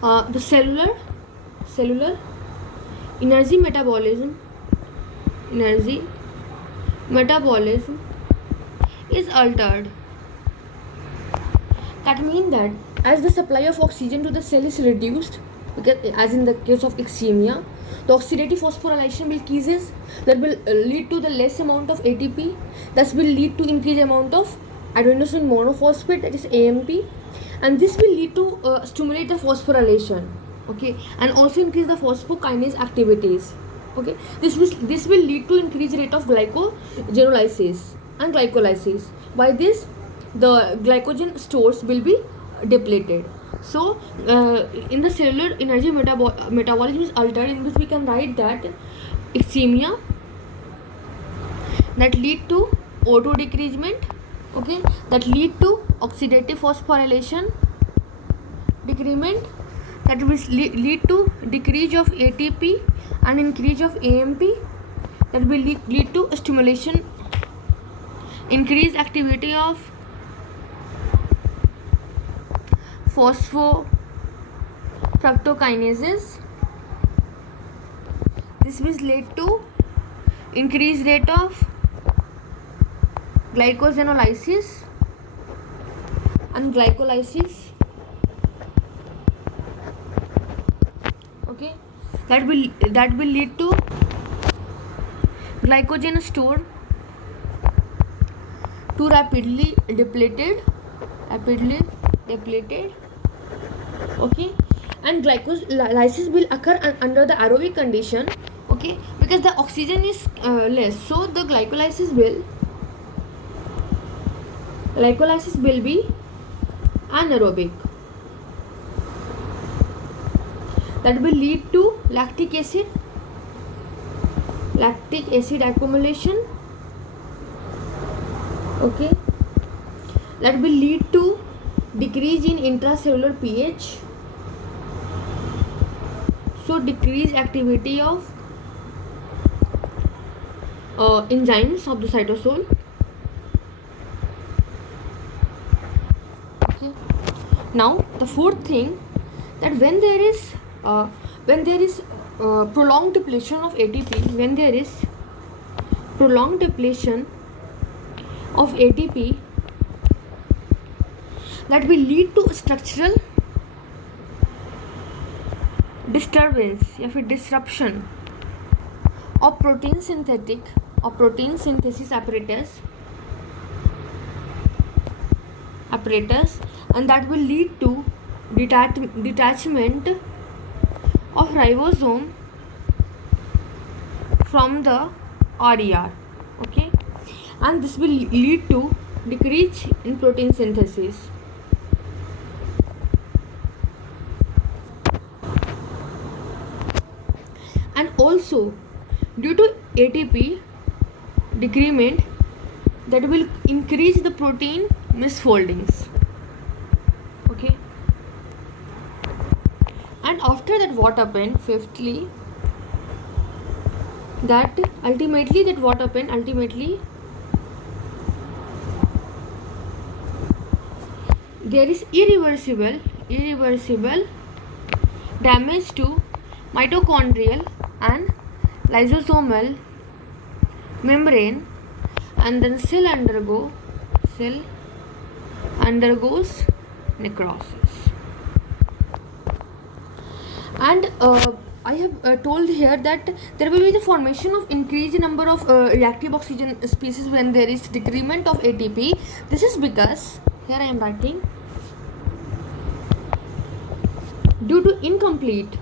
The cellular energy metabolism is altered. That means that as the supply of oxygen to the cell is reduced, because as in the case of ischemia, the oxidative phosphorylation will increases. That will lead to the less amount of ATP. That will lead to increased amount of adenosine monophosphate, that is AMP, and this will lead to stimulate the phosphorylation. Okay, and also increase the phosphokinase activities. Okay, this will lead to increased rate of glycogenolysis and glycolysis. By this, the glycogen stores will be depleted. So in the cellular energy metabolism is altered, in which we can write that ischemia that lead to O2 decreasement, okay, that lead to oxidative phosphorylation decrement, that will lead to decrease of ATP and increase of AMP, that will lead to stimulation, increased activity of phosphofructokinases. This will lead to increased rate of glycogenolysis and glycolysis. Okay, that will lead to glycogen store to rapidly depleted. Okay, and glycolysis will occur under the aerobic condition. Okay, because the oxygen is less, so the glycolysis will be anaerobic. That will lead to lactic acid accumulation. Okay, that will lead to decrease in intracellular pH, so decreased activity of enzymes of the cytosol. Okay, now the fourth thing, that when there is prolonged depletion of ATP, when there is prolonged depletion of ATP, that will lead to structural disturbance या फिर disruption of protein synthesis apparatus, and that will lead to detachment of ribosome from the RER. Okay, and this will lead to decrease in protein synthesis. And also due to ATP decrement, that will increase the protein misfoldings. Okay, and after that what happened, fifthly, that ultimately there is irreversible damage to mitochondrial and lysosomal membrane, and then cell undergoes necrosis. And I have told here that there will be the formation of increased number of reactive oxygen species when there is decrement of ATP. This is because here I am writing, due to incomplete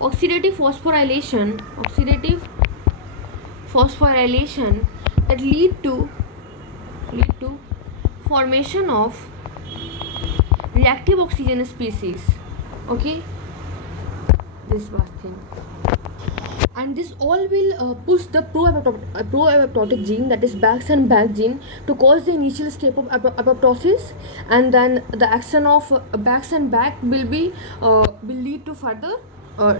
oxidative phosphorylation that lead to formation of reactive oxygen species. Okay, this was thing, and this all will push the pro-apoptotic gene, that is Bax and Bach gene, to cause the initial step of apoptosis, and then the action of Bax and Bach will lead to further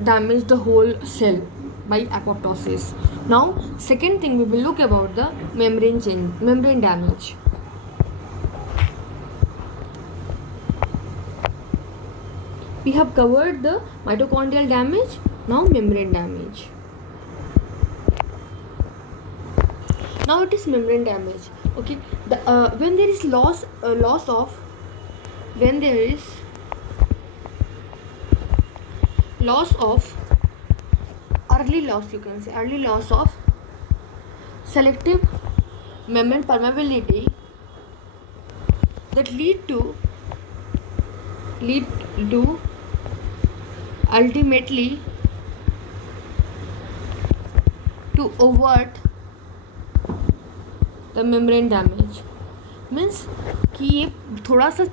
damage the whole cell by apoptosis. Now second thing, we will look about the membrane damage. We have covered the mitochondrial damage. Now membrane damage. Now it is membrane damage. Okay, when there is early loss of selective membrane permeability, that lead to ultimately to avert the membrane damage. Means कि ये थोड़ा सा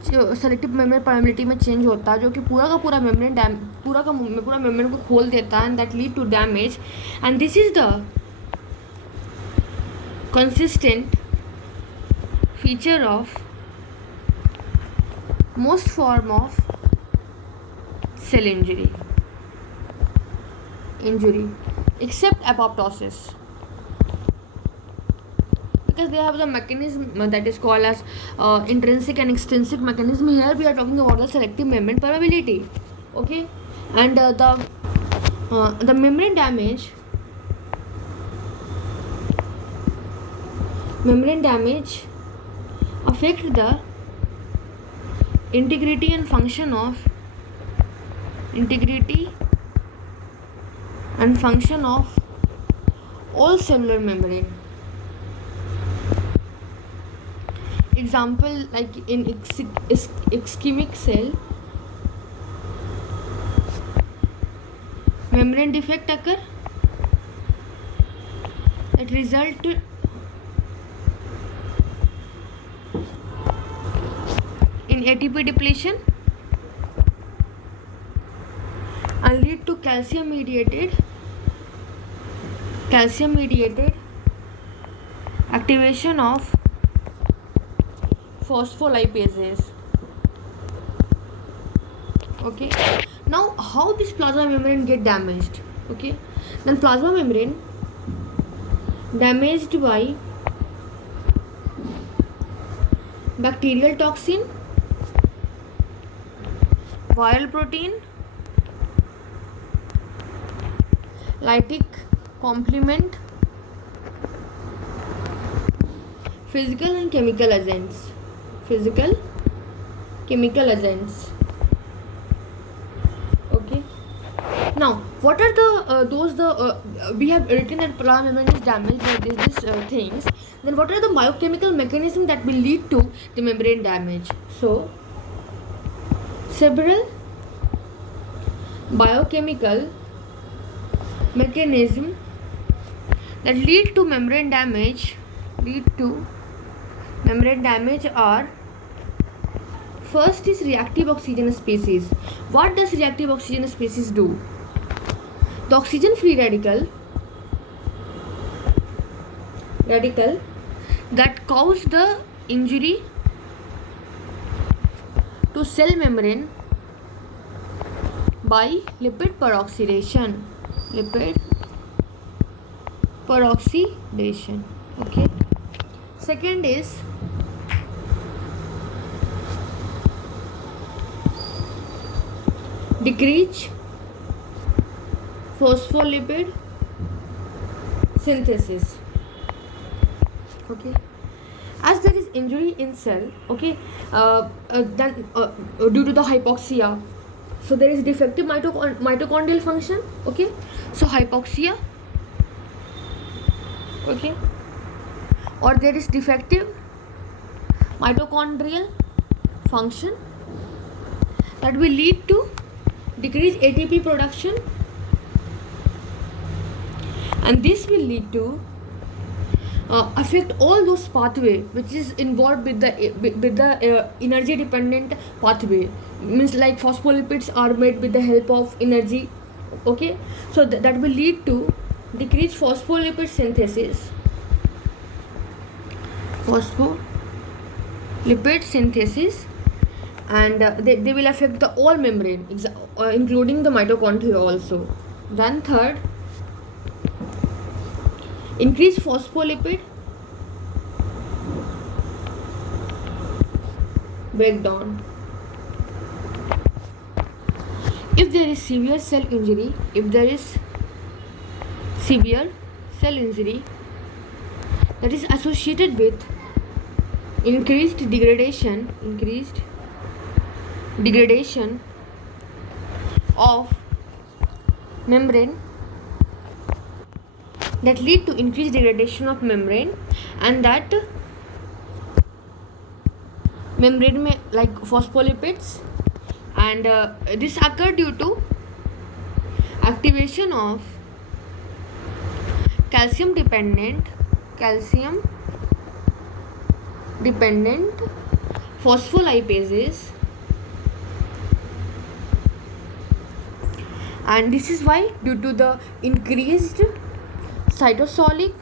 selective membrane permeability में change होता है जो कि पूरा का पूरा मेम्ब्रेन को खोल देता है, and that lead to damage. And this is the consistent feature of most form of cell injury except apoptosis, because they have the mechanism that is called as intrinsic and extrinsic mechanism. Here we are talking about the selective membrane permeability. Okay, and the membrane damage affect the integrity and function of all cellular membrane. Example, like in ischemic cell, membrane defect occur that result in ATP depletion and lead to calcium mediated activation of phospholipases. Okay, now how this plasma membrane get damaged? Okay, then plasma membrane damaged by bacterial toxin, viral protein, lytic complement, physical and chemical agents. Okay, now what are we have written that plasma membrane is damaged by these things. Then what are the biochemical mechanisms that will lead to the membrane damage? So several biochemical mechanism that lead to membrane damage are: first is reactive oxygen species. What does reactive oxygen species do? The oxygen free radical that cause the injury to cell membrane by lipid peroxidation. Okay, second is decrease phospholipid synthesis. Okay, as there is injury in cell, okay, then due to the hypoxia, so there is defective mitochondrial function. Okay, so hypoxia, okay, or there is defective mitochondrial function that will lead to decreased ATP production, and this will lead to affect all those pathway which is involved with the energy dependent pathway. Means like phospholipids are made with the help of energy. Okay, so that will lead to decreased phospholipid synthesis, and they will affect the all membrane, including the mitochondria also. Then third, increased phospholipid breakdown. if there is severe cell injury, that is associated with increased degradation of membrane, that lead to increased degradation of membrane, and that membrane may, like phospholipids, and this occur due to activation of calcium dependent phospholipases, and this is why, due to the increased cytosolic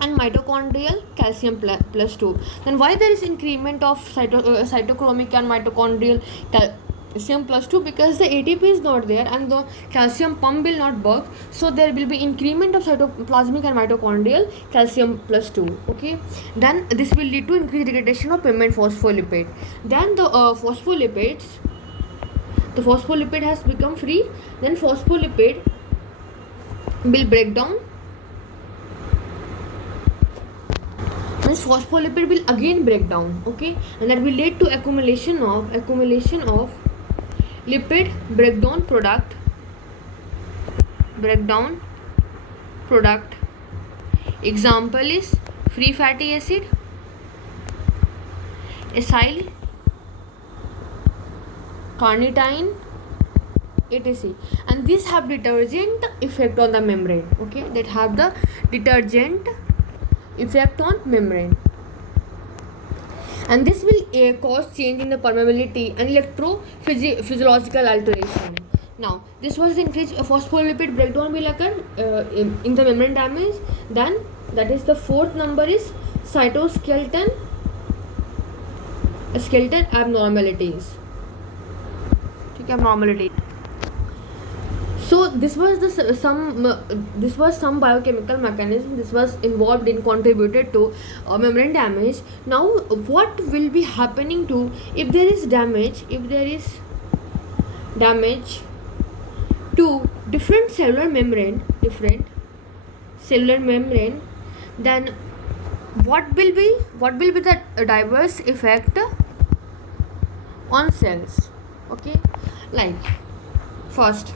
and mitochondrial calcium plus 2, then why there is increment of cytochromic and mitochondrial calcium plus 2? Because the ATP is not there and the calcium pump will not work, so there will be increment of cytoplasmic and mitochondrial calcium plus 2. Okay, then this will lead to increased degradation of membrane phospholipid. Then the phospholipid has become free, then phospholipid will break down, means phospholipid will again break down. Okay, and that will lead to accumulation of lipid breakdown product. Example is free fatty acid, acyl, carnitine, etc. And these have detergent effect on the membrane. Okay, that have the detergent effect on membrane, and this will cause change in the permeability and electrophysiological alteration. Now, this was the increased phospholipid breakdown will occur in the membrane damage. Then, that is the fourth number is cytoskeleton abnormalities. So this was some biochemical mechanism. This was involved in contributed to membrane damage. Now, what will be happening to if there is damage? If there is damage to different cellular membrane, then what will be the diverse effect on cells? Okay, like first,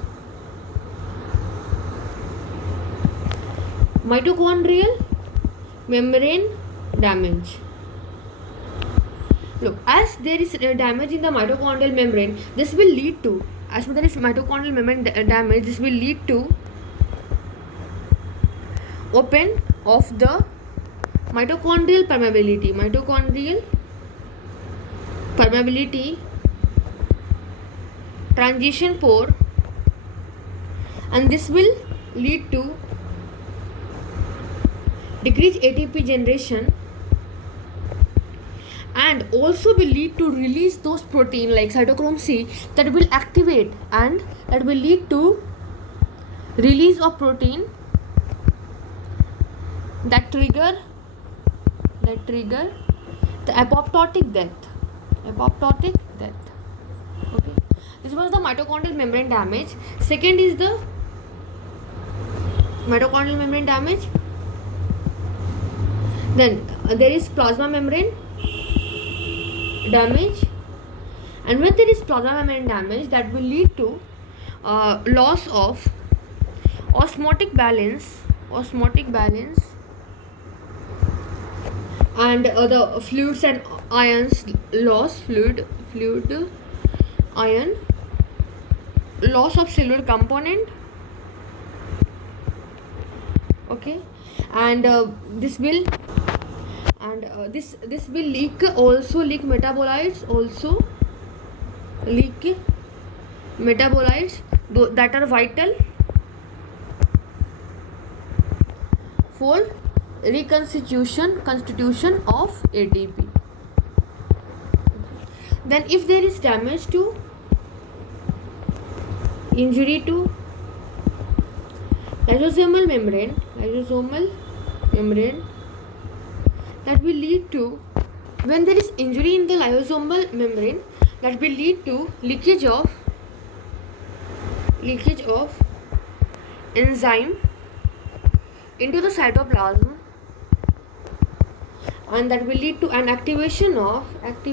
mitochondrial membrane damage. Look, as there is damage in the mitochondrial membrane, this will lead to, as there is mitochondrial membrane damage, this will lead to open of the mitochondrial permeability transition pore, and this will lead to decreased ATP generation, and also will lead to release those protein like cytochrome C that will activate, and that will lead to release of protein that trigger the apoptotic death. Okay, this was the mitochondrial membrane damage. Second is the mitochondrial membrane damage. Then there is plasma membrane damage, and when there is plasma membrane damage, that will lead to loss of osmotic balance, and the fluids and ions loss, ion loss of cellular component. Okay, and this will leak metabolites that are vital for constitution of ATP. Then if there is damage to injury to lysosomal membrane, that will lead to, when there is injury in the lysosomal membrane, that will lead to leakage of leakage of enzyme into the cytoplasm, and that will lead to an activation of acid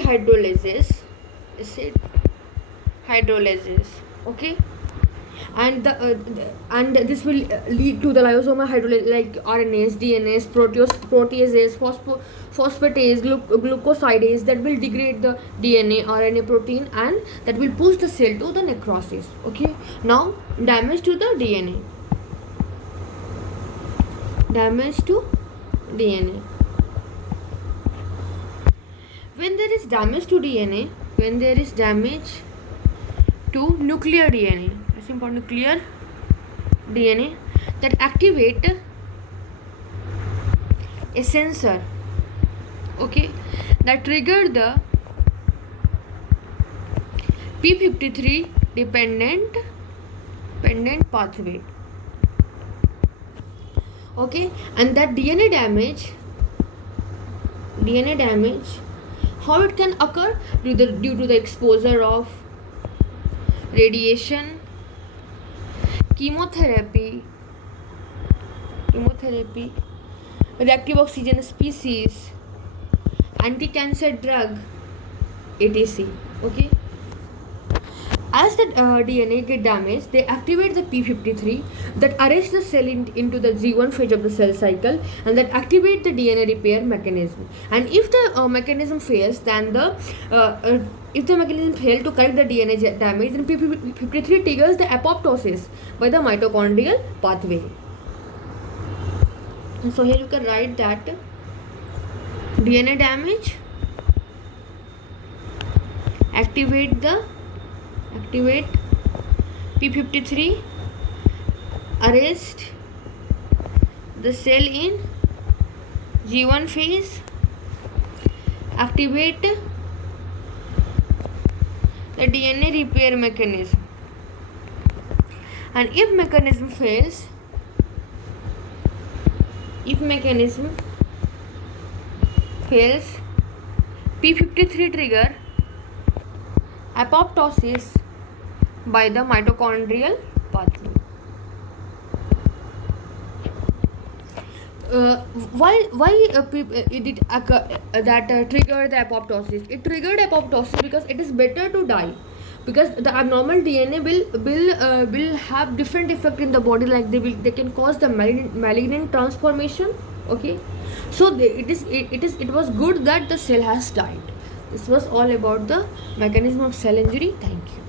hydrolysis. Okay, and this will lead to the lysosomal hydrolysis, like RNAs, DNAs, proteases, phosphatase, glucosidase, that will degrade the DNA, RNA, protein, and that will push the cell to the necrosis. Okay, now damage to the DNA. When there is damage to DNA, when there is damage to nuclear DNA, that's important, nuclear DNA, that activate a sensor, okay, that trigger the p53 dependent pathway. Okay, and that DNA damage, how it can occur? Due to the exposure of radiation, chemotherapy, reactive oxygen species, anti-cancer drug, etc. Okay, as the DNA get damaged, they activate the p53 that arrests the cell into the G1 phase of the cell cycle, and that activate the DNA repair mechanism. And if the mechanism fails, then if the mechanism fails to correct the DNA damage, then p53 triggers the apoptosis by the mitochondrial pathway. And so here you can write that DNA damage activate p53, arrest the cell in G1 phase, activate the DNA repair mechanism, and if mechanism fails, p53 trigger apoptosis by the mitochondrial pathway. Why it triggered the apoptosis? It triggered apoptosis because it is better to die, because the abnormal DNA will have different effect in the body, like they can cause the malignant transformation. Okay, so it was good that the cell has died. This was all about the mechanism of cell injury. Thank you.